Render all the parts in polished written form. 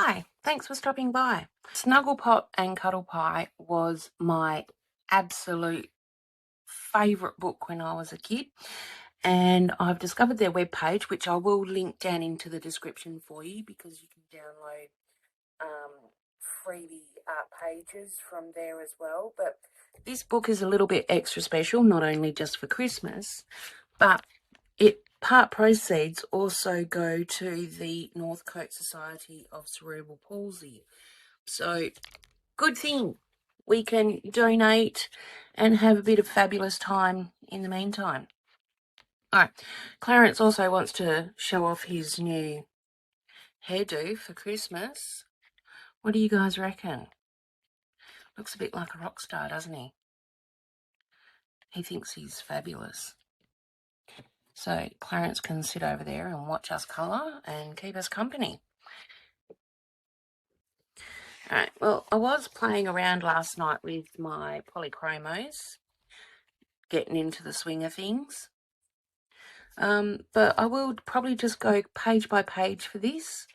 Hi, thanks for stopping by. Snugglepot and Cuddlepie was my absolute favourite book when I was a kid, and I've discovered their webpage, which I will link down into the description for you because you can download freebie pages from there as well. But this book is a little bit extra special, not only just for Christmas, but part proceeds also go to the Northcote Society of Cerebral Palsy. So, good thing we can donate and have a bit of fabulous time in the meantime. Alright, Clarence also wants to show off his new hairdo for Christmas. What do you guys reckon? Looks a bit like a rock star, doesn't he? He thinks he's fabulous. So Clarence can sit over there and watch us colour and keep us company. Alright, well, I was playing around last night with my polychromos, getting into the swing of things. But I will probably just go page by page for this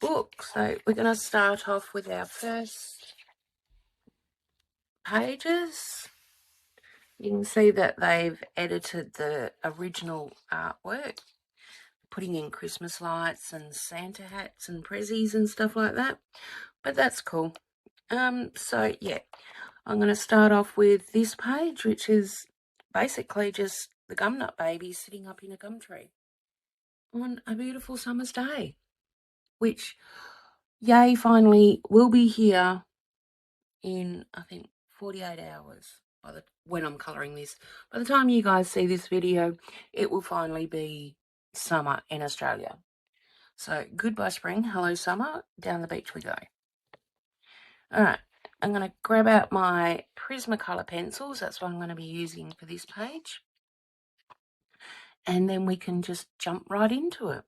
book. So we're going to start off with our first pages. You can see that they've edited the original artwork, putting in Christmas lights and Santa hats and prezzies and stuff like that. But that's cool. So yeah, I'm going to start off with this page, which is basically just the Gumnut baby sitting up in a gum tree on a beautiful summer's day, which, yay, finally will be here in, I think, 48 hours when I'm colouring this. By the time you guys see this video, it will finally be summer in Australia. So goodbye spring, hello summer, down the beach we go. Alright, I'm going to grab out my Prismacolor pencils. That's what I'm going to be using for this page. And then we can just jump right into it.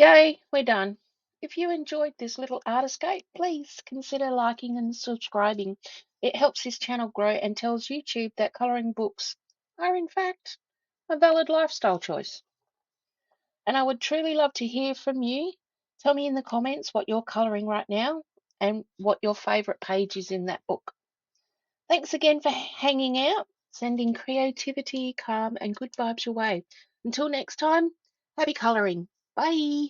Yay, we're done. If you enjoyed this little art escape, please consider liking and subscribing. It helps this channel grow and tells YouTube that colouring books are, in fact, a valid lifestyle choice. And I would truly love to hear from you. Tell me in the comments what you're colouring right now and what your favourite page is in that book. Thanks again for hanging out, sending creativity, calm, and good vibes your way. Until next time, happy colouring. Bye.